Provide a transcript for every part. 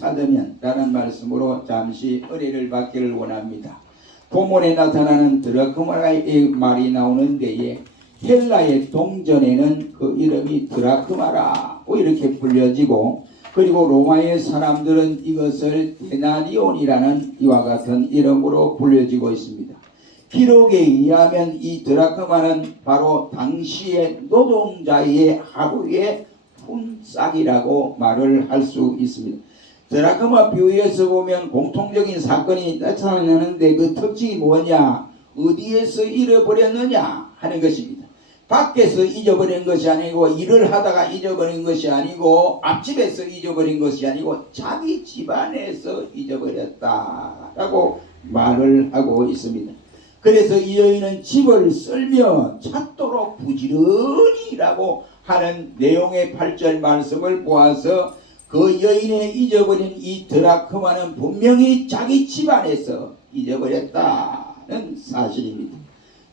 찾으면 라는 말씀으로 잠시 은혜를 받기를 원합니다. 본문에 나타나는 드라크마의 말이 나오는 데에 헬라의 동전에는 그 이름이 드라크마라고 이렇게 불려지고, 그리고 로마의 사람들은 이것을 데나리온이라는 이와 같은 이름으로 불려지고 있습니다. 기록에 의하면 이 드라크마는 바로 당시의 노동자의 하루의 품삯이라고 말을 할 수 있습니다. 드라크마 비유에서 보면 공통적인 사건이 나타나는데 그 특징이 뭐냐, 어디에서 잃어버렸느냐 하는 것입니다. 밖에서 잊어버린 것이 아니고, 일을 하다가 잊어버린 것이 아니고, 앞집에서 잊어버린 것이 아니고 자기 집안에서 잊어버렸다라고 말을 하고 있습니다. 그래서 이 여인은 집을 쓸며 찾도록 부지런히라고 하는 내용의 8절 말씀을 보아서 그 여인의 잊어버린 이 드라크마는 분명히 자기 집안에서 잊어버렸다는 사실입니다.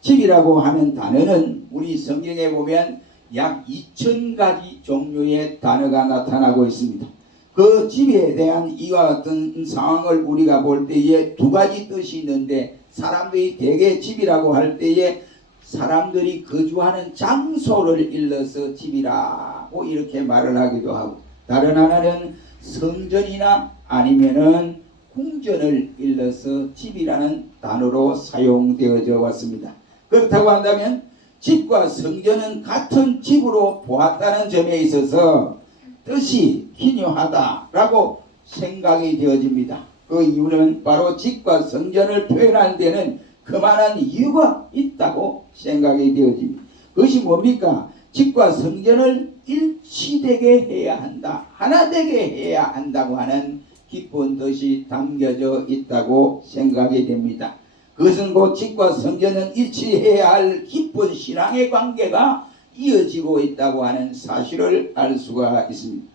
집이라고 하는 단어는 우리 성경에 보면 약 2000가지 종류의 단어가 나타나고 있습니다. 그 집에 대한 이와 같은 상황을 우리가 볼 때에 두 가지 뜻이 있는데, 사람들이 대개 집이라고 할 때에 사람들이 거주하는 장소를 일러서 집이라고 이렇게 말을 하기도 하고, 다른 하나는 성전이나 아니면은 궁전을 일러서 집이라는 단어로 사용되어져 왔습니다. 그렇다고 한다면 집과 성전은 같은 집으로 보았다는 점에 있어서 뜻이 기묘하다라고 생각이 되어집니다. 그 이유는 바로 집과 성전을 표현하는 데는 그만한 이유가 있다고 생각이 되어집니다. 그것이 뭡니까? 집과 성전을 일치되게 해야 한다, 하나 되게 해야 한다고 하는 깊은 뜻이 담겨져 있다고 생각이 됩니다. 그것은 곧 집과 성전은 일치해야 할 깊은 신앙의 관계가 이어지고 있다고 하는 사실을 알 수가 있습니다.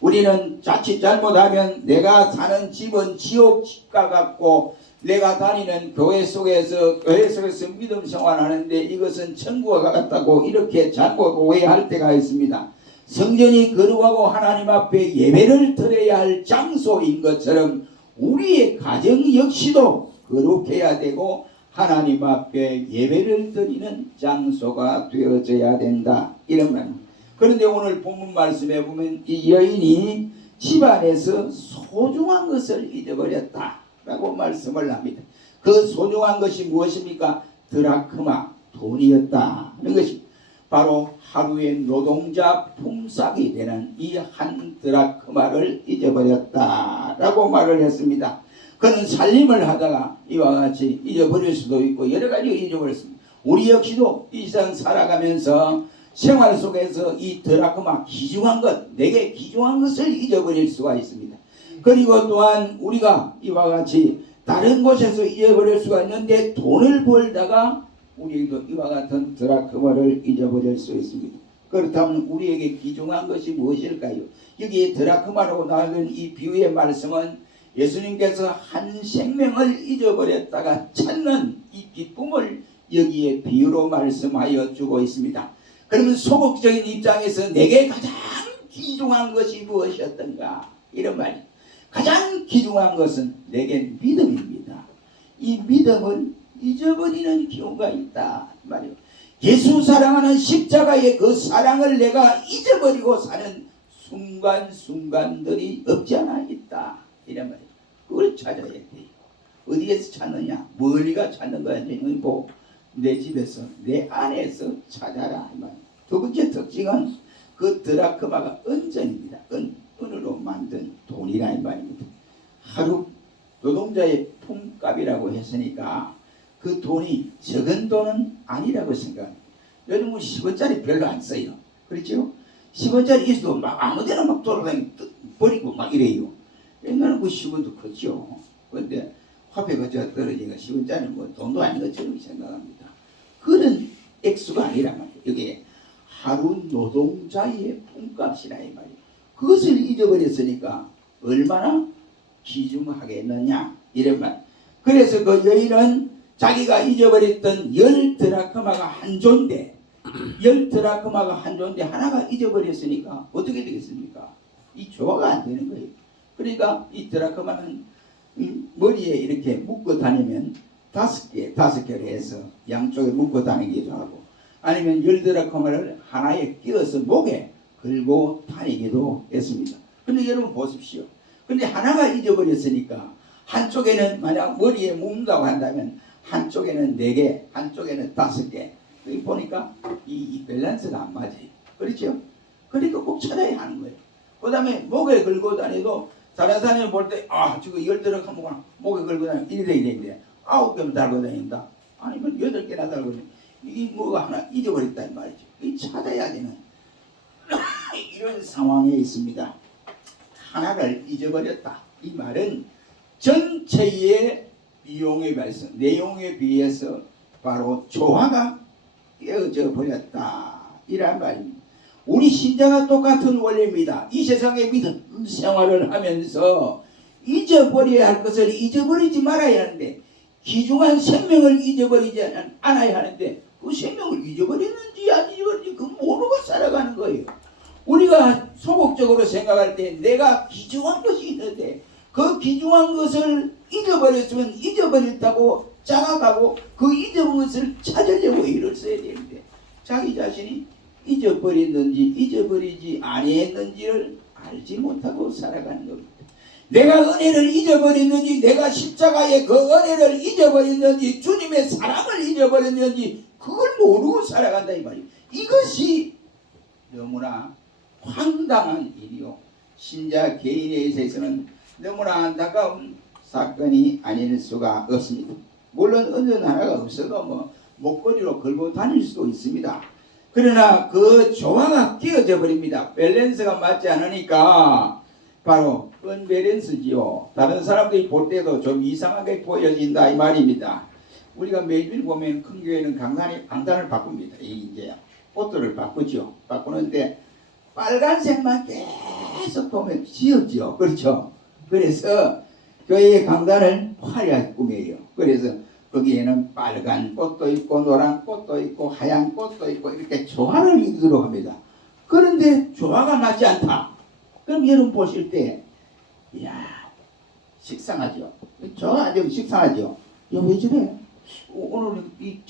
우리는 자칫 잘못하면 내가 사는 집은 지옥 집과 같고, 내가 다니는 교회 속에서 믿음 생활하는데 이것은 천국과 같다고 이렇게 잘못 오해할 때가 있습니다. 성전이 거룩하고 하나님 앞에 예배를 드려야 할 장소인 것처럼 우리의 가정 역시도 거룩해야 되고 하나님 앞에 예배를 드리는 장소가 되어져야 된다, 이런 말입니다. 그런데 오늘 본문 말씀에 보면 이 여인이 집안에서 소중한 것을 잊어버렸다라고 말씀을 합니다. 그 소중한 것이 무엇입니까? 드라크마, 돈이었다는 것입니다. 바로 하루의 노동자 품삯이 되는 이 한 드라크마를 잊어버렸다라고 말을 했습니다. 그는 살림을 하다가 이와 같이 잊어버릴 수도 있고 여러 가지를 잊어버렸습니다. 우리 역시도 이 세상 살아가면서 생활 속에서 이 드라크마, 귀중한 것, 내게 귀중한 것을 잊어버릴 수가 있습니다. 그리고 또한 우리가 이와 같이 다른 곳에서 잊어버릴 수가 있는데, 돈을 벌다가 우리도 이와 같은 드라크마를 잊어버릴 수 있습니다. 그렇다면 우리에게 귀중한 것이 무엇일까요? 여기 드라크마라고 나오는 이 비유의 말씀은 예수님께서 한 생명을 잊어버렸다가 찾는 이 기쁨을 여기에 비유로 말씀하여 주고 있습니다. 그러면 소극적인 입장에서 내게 가장 귀중한 것이 무엇이었던가, 이런 말이, 가장 귀중한 것은 내겐 믿음입니다. 이 믿음을 잊어버리는 경우가 있다 말이에요. 예수 사랑하는 십자가의 그 사랑을 내가 잊어버리고 사는 순간순간들이 없지 않아 있다, 이런 말이에요. 그걸 찾아야 돼요. 어디에서 찾느냐? 멀리가 찾는 거야. 뭐 내 집에서, 내 안에서 찾아라 이 말이에요. 두 번째 특징은 그 드라크마가 은전입니다. 은으로 만든 돈이라 이 말입니다. 하루 노동자의 품값이라고 했으니까 그 돈이 적은 돈은 아니라고 생각합니다. 요즘은 10원짜리 별로 안 써요. 그렇죠? 10원짜리 있어도 막 아무데나 막 돌아다니고 버리고 막 이래요. 옛날은 그 10원도 컸죠. 그런데 화폐가 떨어지니까 10원짜리는 뭐 돈도 아닌 것처럼 생각합니다. 그런 액수가 아니란 말이에요. 이게 하루 노동자의 품값이라 이 말이에요. 그것을 잊어버렸으니까 얼마나 귀중하겠느냐, 이런 말. 그래서 그 여인은 자기가 잊어버렸던 10드라크마가 한 조인데, 10드라크마가 한 조인데 하나가 잊어버렸으니까 어떻게 되겠습니까? 이 조화가 안 되는 거예요. 그러니까 이 드라크마는 머리에 이렇게 묶어 다니면 다섯 개를 해서 양쪽에 묶어 다니기도 하고, 아니면 10드라크마를 하나에 끼워서 목에 걸고 다니기도 했습니다. 근데 여러분 보십시오. 근데 하나가 잊어버렸으니까 한쪽에는 만약 머리에 묶는다고 한다면 한쪽에는 4개, 한쪽에는 5개. 여기 보니까 이 밸런스가 안 맞아요. 그렇죠? 그러니까 꼭 찾아야 하는 거예요. 그 다음에 목에 걸고 다니도 다른 사람이 볼 때, 저거 10드라크마가 목에 걸고 다니면 이래. 9개만 달고 다닌다. 아니면 8개나 달고 다닌다. 이게 뭐가 하나 잊어버렸다는 말이죠. 이 찾아야 되는 이런 상황에 있습니다. 하나를 잊어버렸다. 이 말은 전체의 비용에 비해서, 내용에 비해서 바로 조화가 깨어져 버렸다. 이란 말입니다. 우리 신자가 똑같은 원리입니다. 이 세상의 믿음 생활을 하면서 잊어버려야 할 것을 잊어버리지 말아야 하는데, 귀중한 생명을 잊어버리지 않아야 하는데, 그 생명을 잊어버렸는지 안 잊어버렸는지 그 모르고 살아가는 거예요. 우리가 소극적으로 생각할 때 내가 귀중한 것이 있는데 그 귀중한 것을 잊어버렸으면 잊어버렸다고 자각하고 그 잊어버린 것을 찾으려고 일을 써야 되는데, 자기 자신이 잊어버렸는지 잊어버리지 아니했는지를 알지 못하고 살아가는 겁니다. 내가 은혜를 잊어버렸는지, 내가 십자가의 그 은혜를 잊어버렸는지, 주님의 사랑을 잊어버렸는지 그걸 모르고 살아간다 이 말이에요. 이것이 너무나 황당한 일이요, 신자 개인에 있어서는 너무나 안타까운 사건이 아닐 수가 없습니다. 물론 은전 하나가 없어도 목걸이로 걸고 다닐 수도 있습니다. 그러나 그 조화가 끼어져 버립니다. 밸런스가 맞지 않으니까 바로 언밸런스지요. 다른 사람들이 볼 때도 좀 이상하게 보여진다 이 말입니다. 우리가 매일 보면 큰 교회는 강단을 바꿉니다. 이제 꽃들을 바꾸죠. 바꾸는데 빨간색만 계속 보면 지었죠. 그렇죠? 그래서 교회의 강단을 화려하게 꾸며요. 그래서 거기에는 빨간 꽃도 있고 노란 꽃도 있고 하얀 꽃도 있고 이렇게 조화를 이루도록 합니다. 그런데 조화가 맞지 않다. 그럼 여러분 보실 때, 이야, 식상하죠. 조화 아주 식상하죠. 야, 왜 저래? 오늘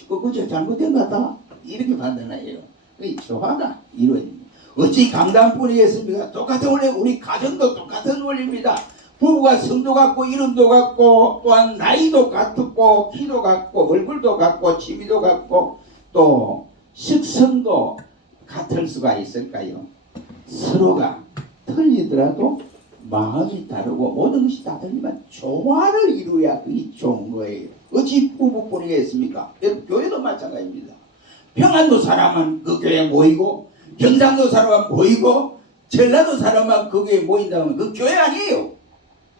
그저 잘못된 것 같다. 이렇게 판단해요. 이 조화가 이루어집니다. 어찌 강단뿐이겠습니까? 똑같은 원리, 우리 가정도 똑같은 원리입니다. 부부가 성도 같고 이름도 같고 또한 나이도 같고 키도 같고 얼굴도 같고 취미도 같고 또 식성도 같을 수가 있을까요? 서로가 틀리더라도 마음이 다르고 모든 것이 다 틀리면 조화를 이루어야 그게 좋은 거예요. 어찌 부부뿐이겠습니까? 교회도 마찬가지입니다. 평안도 사람은 그 교회에 모이고 경상도 사람은 모이고 전라도 사람은 그 교회에 모인다면 그 교회 아니에요.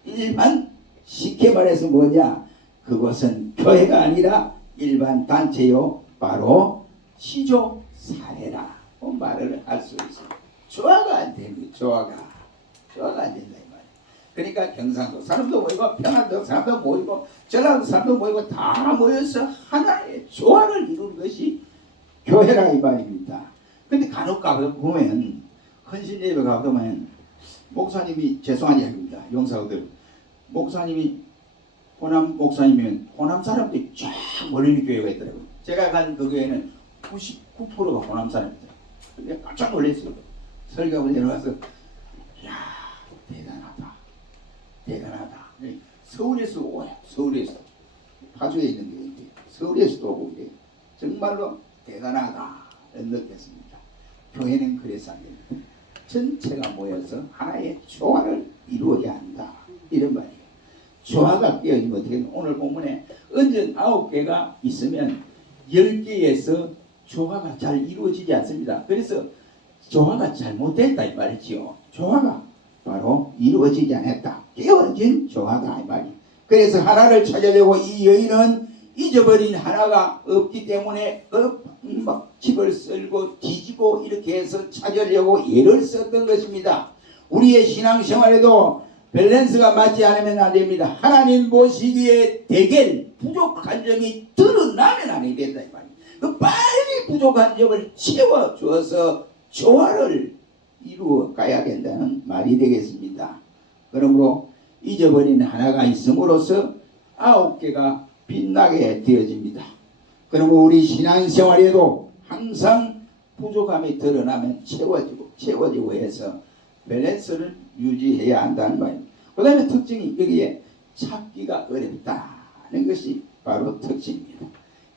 일반 쉽게 말해서 뭐냐, 그것은 교회가 아니라 일반 단체요, 바로 시조사회라고 말을 할 수 있습니다. 조화가 안 됩니다. 조화가 안 된다 이 말이에요. 그러니까 경상도 사람도 모이고 평안도 사람도 모이고 전라도 사람도 모이고 다 모여서 하나의 조화를 이루는 것이 교회라 이 말입니다. 근데 간혹 가서 보면 헌신예배 가서 보면 목사님이, 죄송한 이야기입니다. 용사들, 목사님이 호남 목사님이면 호남 사람들이 쫙 몰리는 교회가 있더라고요. 제가 간 그 교회는 99%가 호남 사람입니다. 근데 깜짝 놀랐어요. 설교하고 내려와서, 이야, 대단하다. 서울에서 오요. 서울에서 파주에 있는 교회인데 서울에서도 오고 그래요. 정말로 대단하다 느꼈습니다. 교회는 그래서 안 됩니다. 전체가 모여서 하나의 조화를 이루어야 한다 이런 말이에요. 조화가 깨어지면 어떻게 되면 오늘 본문에 언전 9개가 있으면 10개에서 조화가 잘 이루어지지 않습니다. 그래서 조화가 잘못됐다 이 말이지요. 조화가 바로 이루어지지 않았다. 깨어진 조화다 이 말이에요. 그래서 하나를 찾으려고 이 여인은 잊어버린 하나가 없기 때문에 집을 쓸고 뒤지고 이렇게 해서 찾으려고 애를 썼던 것입니다. 우리의 신앙생활에도 밸런스가 맞지 않으면 안 됩니다. 하나님 보시기에 대결 부족한 점이 드러나면 안 된다 이 말이에요. 빨리 부족한 점을 채워주어서 조화를 이루어 가야 된다는 말이 되겠습니다. 그러므로 잊어버린 하나가 있음으로써 9개가 빛나게 되어집니다. 그러므로 우리 신앙생활에도 항상 부족함이 드러나면 채워지고 해서 밸런스를 유지해야 한다는 말입니다. 그 다음에 특징이 여기에 찾기가 어렵다는 것이 바로 특징입니다.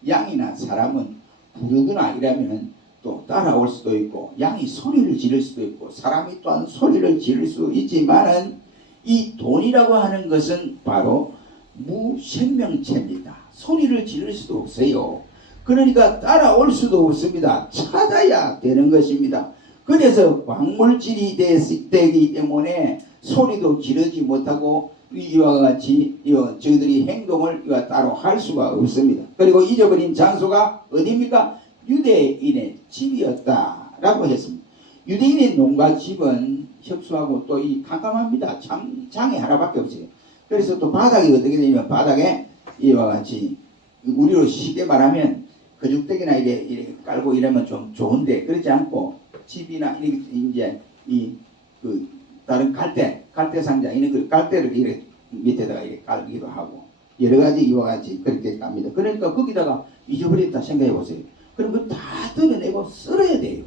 양이나 사람은 부르거나 이러면 또 따라올 수도 있고, 양이 소리를 지를 수도 있고, 사람이 또한 소리를 지를 수 있지만은 이 돈이라고 하는 것은 바로 무생명체입니다. 소리를 지를 수도 없어요. 그러니까 따라올 수도 없습니다. 찾아야 되는 것입니다. 그래서 광물질이 되기 때문에 소리도 지르지 못하고 이와 같이 저희들이 행동을 따로 할 수가 없습니다. 그리고 잊어버린 장소가 어디입니까? 유대인의 집이었다라고 했습니다. 유대인의 농가 집은 협소하고 또 이 깜깜합니다. 장이 하나밖에 없어요. 그래서 또 바닥이 어떻게 되냐면 바닥에 이와 같이 우리로 쉽게 말하면 거죽대기나 이래 깔고 이러면 좀 좋은데 그렇지 않고 집이나 이제 그 다른 갈대 상자 이런 그 갈대를 이렇게 밑에다가 이렇게 깔기도 하고 여러 가지 이와 같이 그렇게 깝니다. 그러니까 거기다가 잊어버렸다 생각해 보세요. 그럼 그 다 뜯어내고 썰어야 돼요.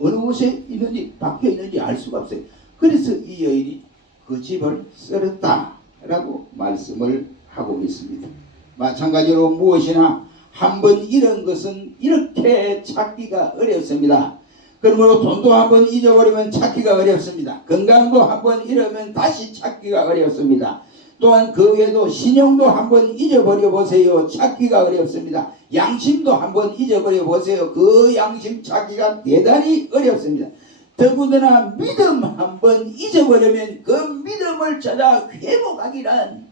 어느 곳에 있는지 박혀 있는지 알 수가 없어요. 그래서 이 여인이 그 집을 썰었다라고 말씀을 하고 있습니다. 마찬가지로 무엇이나 한번 잃은 것은 이렇게 찾기가 어렵습니다. 그러므로 돈도 한번 잊어버리면 찾기가 어렵습니다. 건강도 한번 잃으면 다시 찾기가 어렵습니다. 또한 그 외에도 신용도 한번 잊어버려 보세요. 찾기가 어렵습니다. 양심도 한번 잊어버려 보세요. 그 양심 찾기가 대단히 어렵습니다. 더군다나 믿음 한번 잊어버리면 그 믿음을 찾아 회복하기란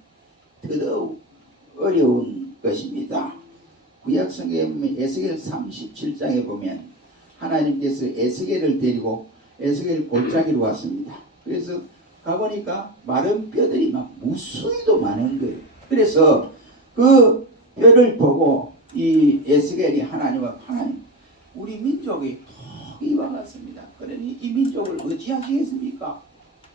더더욱 어려운 것입니다. 구약성경에 보면 에스겔 37장에 보면 하나님께서 에스겔을 데리고 에스겔 골짜기로 왔습니다. 그래서 가보니까 마른 뼈들이 막 무수히도 많은 거예요. 그래서 그 뼈를 보고 이 에스겔이 하나님 우리 민족이 꼭 이와 같습니다. 그러니 이 민족을 어찌하시겠습니까?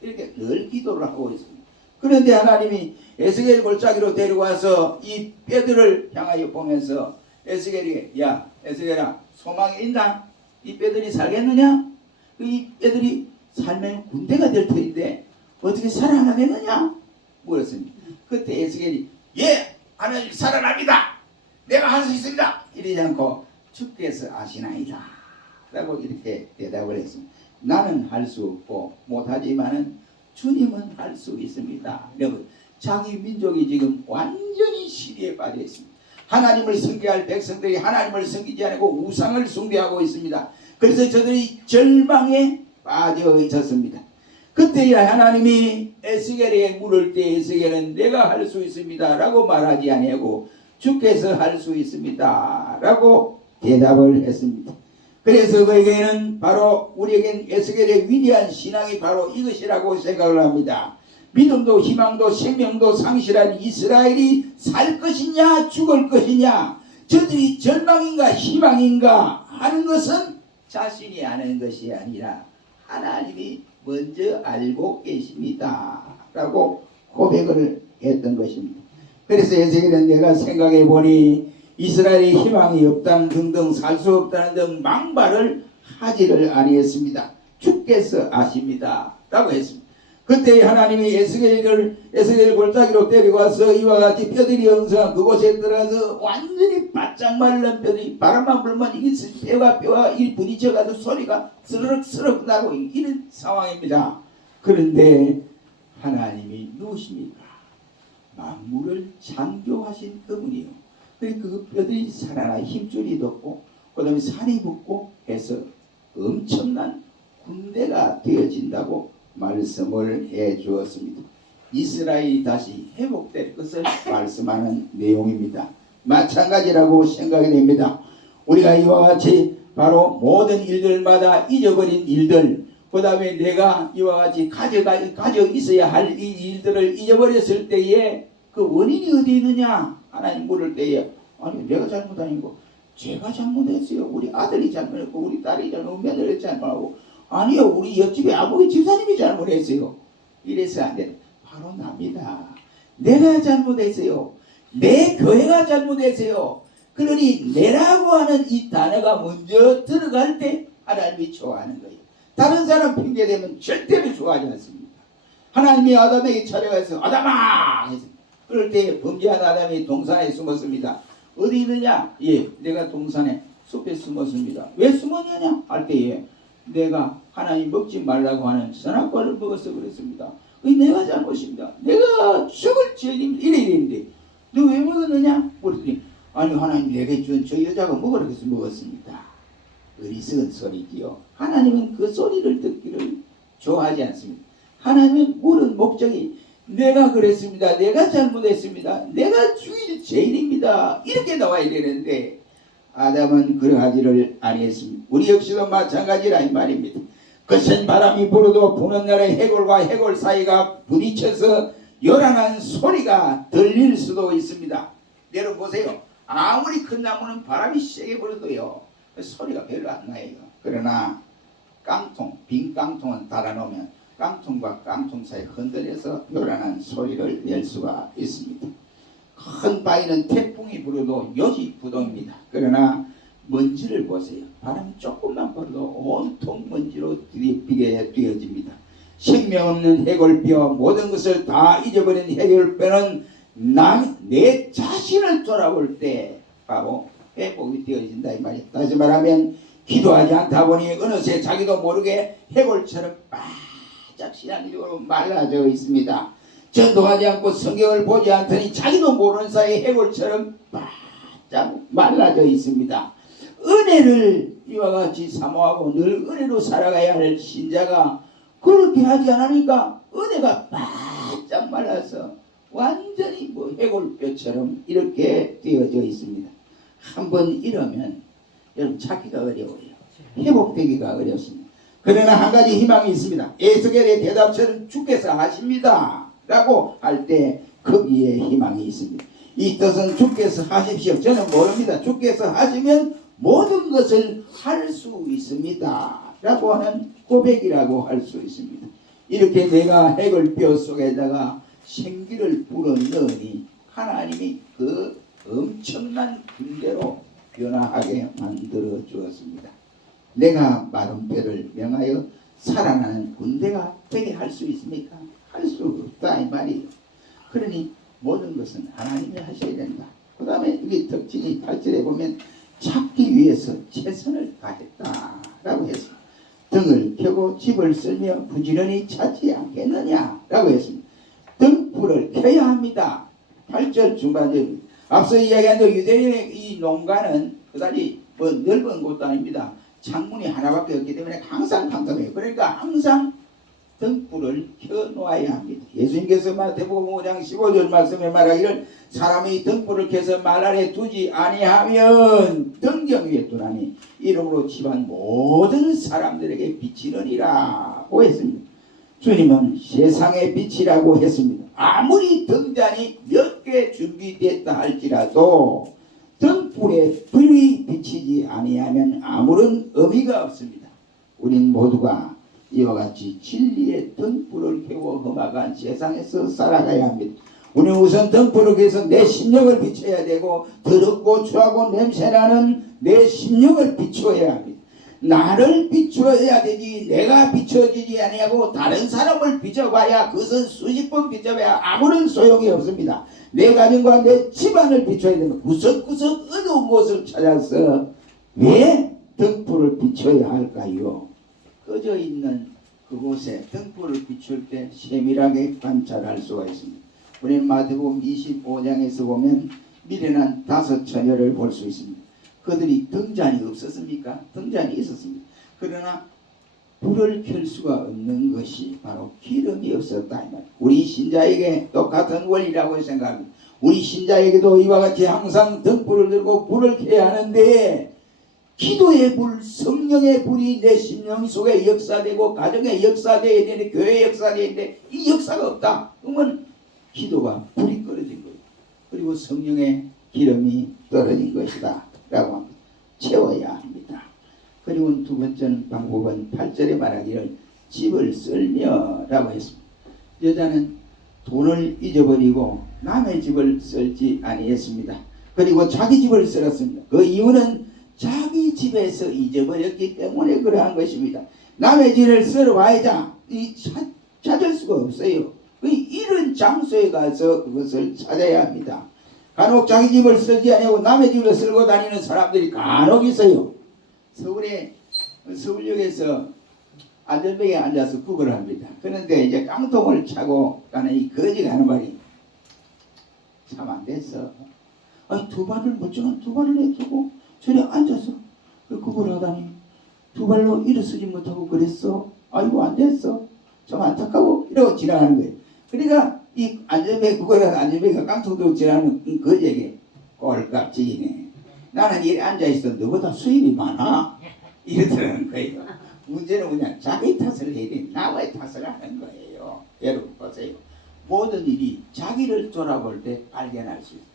이렇게 늘 기도를 하고 있습니다. 그런데 하나님이 에스겔 골짜기로 데려와서 이 뼈들을 향하여 보면서 에스겔이 야 에스겔아 소망이 있나? 이 뼈들이 살겠느냐? 이 뼈들이 살면 군대가 될 터인데 어떻게 살아나겠느냐? 물었습니다. 그때 에스겔이 예! 하나님 살아납니다. 내가 할 수 있습니다. 이러지 않고 주께서 아시나이다 라고 이렇게 대답을 했습니다. 나는 할 수 없고 못하지만은 주님은 할 수 있습니다. 여러분 자기 민족이 지금 완전히 시리에 빠져 있습니다. 하나님을 섬겨할 백성들이 하나님을 섬기지 않고 우상을 숭배하고 있습니다. 그래서 저들이 절망에 빠져 있었습니다. 그때야 하나님이 에스겔에게 물을 때 에스겔은 내가 할 수 있습니다 라고 말하지 아니하고 주께서 할 수 있습니다 라고 대답을 했습니다. 그래서 그에게는 바로 우리에겐 에스겔의 위대한 신앙이 바로 이것이라고 생각을 합니다. 믿음도 희망도 생명도 상실한 이스라엘이 살 것이냐 죽을 것이냐 저들이 절망인가 희망인가 하는 것은 자신이 아는 것이 아니라 하나님이 먼저 알고 계십니다 라고 고백을 했던 것입니다. 그래서 에스겔은 내가 생각해 보니 이스라엘이 희망이 없다는 등등 살 수 없다는 등 망발을 하지를 아니했습니다. 주께서 아십니다 라고 했습니다. 그때 하나님이 에스겔을 골짜기로 데리고 와서 이와 같이 뼈들이 형성한 그곳에 들어가서 완전히 바짝 마른 뼈들이 바람만 불면 이 뼈가 이 부딪혀가지고 소리가 스르륵 나고 이런 상황입니다. 그런데 하나님이 누구십니까? 만물을 창조하신 그분이요. 그 뼈들이 살아나 힘줄이 돋고 그 다음에 살이 붙고 해서 엄청난 군대가 되어진다고 말씀을 해 주었습니다. 이스라엘이 다시 회복될 것을 말씀하는 내용입니다. 마찬가지라고 생각이 됩니다. 우리가 이와 같이 바로 모든 일들마다 잊어버린 일들, 그 다음에 내가 이와 같이 가져 있어야 할 이 일들을 잊어버렸을 때에 그 원인이 어디 있느냐? 하나님 물을 때에 아니 내가 잘못 아니고 제가 잘못했어요. 우리 아들이 잘못했고 우리 딸이 잘못했고 며느리 잘못하고 아니요 우리 옆집에 아버지 집사님이 잘못했어요. 이래서 안 돼. 바로 납니다. 내가 잘못했어요. 내 교회가 잘못했어요. 그러니 내라고 하는 이 단어가 먼저 들어갈 때 하나님이 좋아하는 거예요. 다른 사람 핑계대면 절대로 좋아하지 않습니다. 하나님이 아담에게 찾아가서 아담아! 해서 그럴 때 범죄한 아담이 동산에 숨었습니다. 어디 있느냐? 예, 내가 동산에 숲에 숨었습니다. 왜 숨었느냐? 할 때에 내가 하나님 먹지 말라고 하는 선악과를 먹어서 그랬습니다. 그게 내가 잘못입니다. 내가 죽을 죄입니다. 이래 이랬는데 너 왜 먹었느냐? 그랬더니 아니 하나님 내게 준 저 여자가 먹으라고 해서 먹었습니다. 어리석은 소리지요. 하나님은 그 소리를 듣기를 좋아하지 않습니다. 하나님은 물은 목적이 내가 그랬습니다. 내가 잘못했습니다. 내가 죽일 죄인입니다. 이렇게 나와야 되는데 아담은 그러하지를 아니했습니다. 우리 역시도 마찬가지라 이 말입니다. 거센 바람이 불어도 부는 날에 해골과 해골 사이가 부딪혀서 요란한 소리가 들릴 수도 있습니다. 여러분 보세요. 아무리 큰 나무는 바람이 세게 불어도요 소리가 별로 안 나요. 그러나 깡통, 빈 깡통은 달아놓으면 깡통과 깡통 사이 흔들려서 요란한 소리를 낼 수가 있습니다. 큰 바위는 태풍이 불어도 요지부동입니다. 그러나 먼지를 보세요. 바람이 조금만 불어도 온통 먼지로 뒤비게 되어집니다. 생명 없는 해골뼈, 모든 것을 다 잊어버린 해골뼈는 내 자신을 돌아볼 때 바로 회복이 되어진다 이 말이에요. 다시 말하면 기도하지 않다 보니 어느새 자기도 모르게 해골처럼 바짝 신앙적으로 말라져 있습니다. 전도하지 않고 성경을 보지 않더니 자기도 모르는 사이에 해골처럼 바짝 말라져 있습니다. 은혜를 이와 같이 사모하고 늘 은혜로 살아가야 할 신자가 그렇게 하지 않으니까 은혜가 바짝 말라서 완전히 뭐 해골뼈처럼 이렇게 되어져 있습니다. 한번 이러면 여러분 찾기가 어려워요. 회복되기가 어렵습니다. 그러나 한 가지 희망이 있습니다. 에스겔의 대답처럼 주께서 하십니다 라고 할 때 거기에 희망이 있습니다. 이 뜻은 주께서 하십시오. 저는 모릅니다. 주께서 하시면 모든 것을 할 수 있습니다 라고 하는 고백이라고 할 수 있습니다. 이렇게 내가 해골뼈 속에다가 생기를 불어넣으니 하나님이 그 엄청난 군대로 변화하게 만들어 주었습니다. 내가 마른 뼈를 명하여 살아나는 군대가 되게 할 수 있습니까? 할 수 없다 이 말이에요. 그러니 모든 것은 하나님이 하셔야 된다. 그 다음에 여기 덕진이 8절에 보면 찾기 위해서 최선을 다했다라고 했습니다. 등을 켜고 집을 쓸며 부지런히 찾지 않겠느냐라고 했습니다. 등불을 켜야 합니다. 8절 중반절 앞서 이야기한 대로 유대인의 이 농가는 그다지 뭐 넓은 곳도 아닙니다. 창문이 하나밖에 없기 때문에 항상 깜깜해요. 그러니까 항상 등불을 켜놓아야 합니다. 예수님께서 마태복음 5장 15절 말씀에 말하기를 사람이 등불을 켜서 말 아래 두지 아니하면 등경 위에 두나니 이름으로 집안 모든 사람들에게 비치느니라고 했습니다. 주님은 세상의 빛이라고 했습니다. 아무리 등잔이 몇 개 준비됐다 할지라도 등불에 불이 비치지 아니하면 아무런 의미가 없습니다. 우린 모두가 이와 같이 진리의 등불을 켜고 험악한 세상에서 살아가야 합니다. 우리는 우선 등불을 켜서 내 심령을 비춰야 되고 더럽고 추하고 냄새나는 내 심령을 비추어야 합니다. 나를 비추어야 되지 내가 비춰지지 아니하고 다른 사람을 비춰봐야 그것은 수십 번 비춰봐야 아무런 소용이 없습니다. 내 가정과 내 집안을 비춰야 됩니다. 구석구석 어두운 곳을 찾아서 왜 등불을 비춰야 할까요? 꺼져 있는 그곳에 등불을 비출 때 세밀하게 관찰할 수가 있습니다. 우리는 마태복음 25장에서 보면 미련한 5 처녀를 볼 수 있습니다. 그들이 등잔이 없었습니까? 등잔이 있었습니다. 그러나 불을 켤 수가 없는 것이 바로 기름이 없었다 이 말. 우리 신자에게 똑같은 원리라고 생각합니다. 우리 신자에게도 이와 같이 항상 등불을 들고 불을 켜야 하는데 기도의 불, 성령의 불이 내 심령 속에 역사되고 가정에 역사되어야 되는데 교회에 역사되어야 되는데 이 역사가 없다. 그러면 기도가 불이 꺼려진 거예요. 그리고 성령의 기름이 떨어진 것이다 라고 합니다. 채워야 합니다. 그리고 두 번째 방법은 8절에 말하기를 집을 쓸며 라고 했습니다. 여자는 돈을 잊어버리고 남의 집을 쓸지 아니했습니다. 그리고 자기 집을 쓸었습니다. 그 이유는 자기 집에서 잊어버렸기 때문에 그러한 것입니다. 남의 집을 쓸어 와야자 찾을 수가 없어요. 이런 장소에 가서 그것을 찾아야 합니다. 간혹 자기 집을 쓰지 아니하고 남의 집을 쓸고 다니는 사람들이 간혹 있어요. 서울역에서 안전벨에 앉아서 구걸을 합니다. 그런데 이제 깡통을 차고 가는 이 거지가 하는 말이 참 안 됐어. 아니, 두 발을 멀쩡한 두 발을 내두고 저리 앉아서 구걸을 하다니 두 발로 일어서지 못하고 그랬어. 아이고 안 됐어. 좀 안타까워. 이러고 지나가는 거예요. 그러니까 이 안전벨 구걸하는 안전벨가 깡통 들고 지나가는 이 거지에게 꼴깍지기네. 나는 이리 앉아있어. 너보다 수입이 많아. 이러더라는 거예요. 문제는 뭐냐, 자기 탓을 해야 돼. 남의 탓을 하는 거예요. 여러분 보세요. 모든 일이 자기를 돌아볼 때 발견할 수 있어요.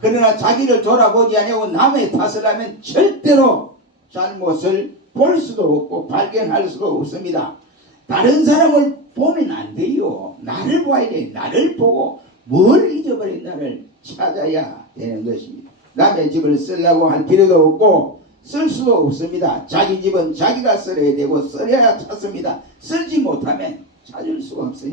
그러나 자기를 돌아보지 않고 남의 탓을 하면 절대로 잘못을 볼 수도 없고 발견할 수가 없습니다. 다른 사람을 보면 안 돼요. 나를 봐야 돼. 나를 보고 뭘 잊어버린 나를 찾아야 되는 것입니다. 남의 집을 쓰려고 할 필요도 없고 쓸 수도 없습니다. 자기 집은 자기가 써야 되고 써야 찾습니다. 쓸지 못하면 찾을 수가 없어요.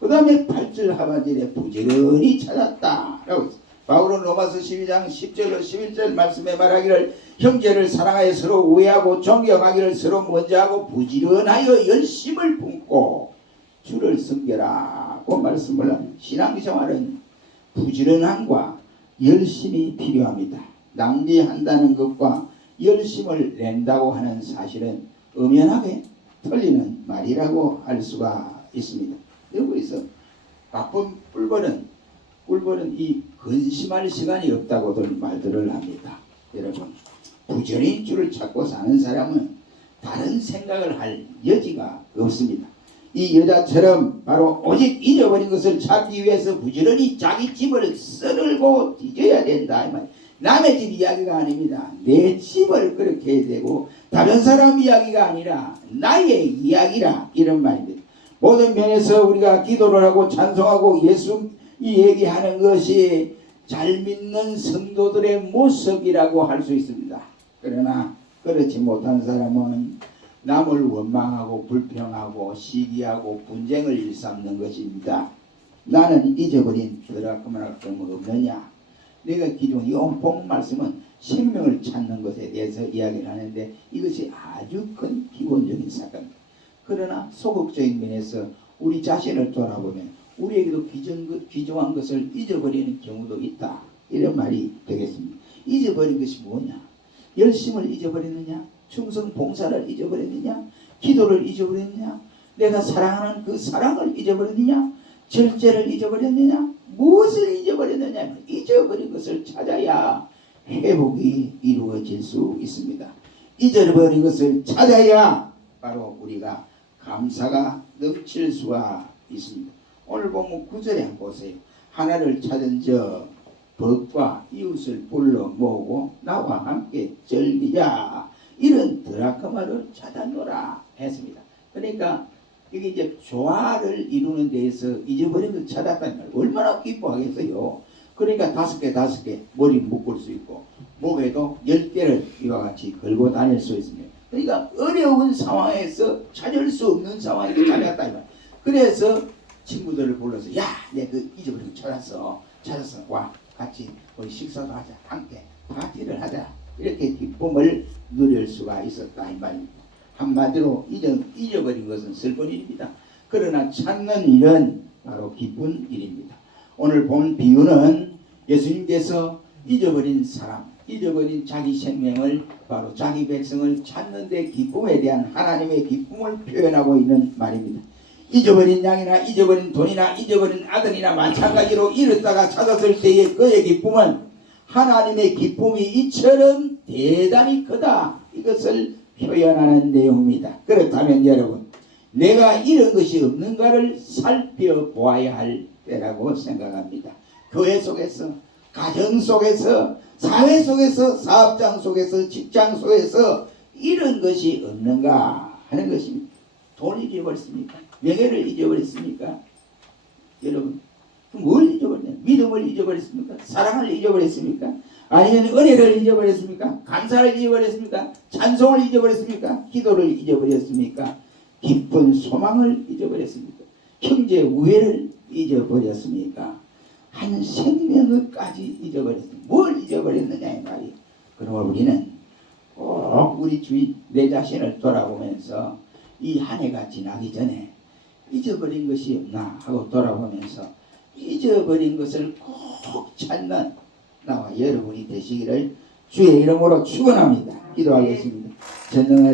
그 다음에 8절 하반절에 부지런히 찾았다 라고 했어요. 바울은 로마서 12장 10절로 11절 말씀에 말하기를 형제를 사랑하여 서로 우애하고 존경하기를 서로 먼저 하고 부지런하여 열심을 품고 주를 섬겨라고 말씀을 합니다. 신앙생활은 부지런함과 열심이 필요합니다. 낭비한다는 것과 열심을 낸다고 하는 사실은 엄연하게 틀리는 말이라고 할 수가 있습니다. 여기서 바쁜 꿀벌은 이 근심할 시간이 없다고들 말들을 합니다. 여러분, 부지런히 주를 찾고 사는 사람은 다른 생각을 할 여지가 없습니다. 이 여자처럼 바로 오직 잊어버린 것을 찾기 위해서 부지런히 자기 집을 썰고 뒤져야 된다 이 말. 남의 집 이야기가 아닙니다. 내 집을 그렇게 해야 되고 다른 사람 이야기가 아니라 나의 이야기라 이런 말입니다. 모든 면에서 우리가 기도를 하고 찬송하고 예수 얘기하는 것이 잘 믿는 성도들의 모습이라고 할 수 있습니다. 그러나 그렇지 못한 사람은 남을 원망하고 불평하고 시기하고 분쟁을 일삼는 것입니다. 나는 잊어버린 드라크마나 그런 거 없느냐? 내가 기존 이 본 말씀은 생명을 찾는 것에 대해서 이야기를 하는데 이것이 아주 큰 기본적인 사건입니다. 그러나 소극적인 면에서 우리 자신을 돌아보면 우리에게도 귀중한 것을 잊어버리는 경우도 있다. 이런 말이 되겠습니다. 잊어버린 것이 뭐냐? 열심을 잊어버렸느냐? 충성 봉사를 잊어버렸느냐? 기도를 잊어버렸느냐? 내가 사랑하는 그 사랑을 잊어버렸느냐? 절제를 잊어버렸느냐? 무엇을 잊어버렸느냐? 잊어버린 것을 찾아야 회복이 이루어질 수 있습니다. 잊어버린 것을 찾아야 바로 우리가 감사가 넘칠 수가 있습니다. 오늘 보면 9절에 한번 보세요. 하나를 찾은 저 벗과 이웃을 불러 모으고 나와 함께 즐기자. 이런 드라크마를 찾아노라 했습니다. 그러니까 이게 이제 조화를 이루는 데에서 잊어버린 걸 찾았다는 말 얼마나 기뻐하겠어요. 그러니까 5개 머리 묶을 수 있고 목에도 10개를 이와 같이 걸고 다닐 수 있습니다. 그러니까 어려운 상황에서 찾을 수 없는 상황에서 찾았다 이 말. 그래서 친구들을 불러서 야, 내가 그 잊어버린 거 찾았어. 와 같이 우리 식사도 하자. 함께 파티를 하자. 이렇게 기쁨을 누릴 수가 있었다 이 말입니다. 한마디로 잊어버린 것은 슬픈 일입니다. 그러나 찾는 일은 바로 기쁜 일입니다. 오늘 본 비유는 예수님께서 잊어버린 사람, 잊어버린 자기 생명을 바로 자기 백성을 찾는 데 기쁨에 대한 하나님의 기쁨을 표현하고 있는 말입니다. 잊어버린 양이나 잊어버린 돈이나 잊어버린 아들이나 마찬가지로 잃었다가 찾았을 때의 그의 기쁨은 하나님의 기쁨이 이처럼 대단히 크다. 이것을 표현하는 내용입니다. 그렇다면 여러분, 내가 이런 것이 없는가를 살펴보아야 할 때라고 생각합니다. 교회 속에서, 가정 속에서, 사회 속에서, 사업장 속에서, 직장 속에서 이런 것이 없는가 하는 것입니다. 돈을 잊어버렸습니까? 명예를 잊어버렸습니까? 여러분, 뭘 잊어버렸냐? 믿음을 잊어버렸습니까? 사랑을 잊어버렸습니까? 아니면 은혜를 잊어버렸습니까? 감사를 잊어버렸습니까? 찬송을 잊어버렸습니까? 기도를 잊어버렸습니까? 기쁜 소망을 잊어버렸습니까? 형제 우애를 잊어버렸습니까? 한 생명을까지 잊어버렸습니다. 뭘 잊어버렸느냐 이 말이에요. 그러면 우리는 꼭 우리 주위 내 자신을 돌아보면서 이 한 해가 지나기 전에 잊어버린 것이 없나 하고 돌아보면서 잊어버린 것을 꼭 찾는 나와 여러분이 되시기를 주의 이름으로 축원합니다. 기도하겠습니다. 전능하신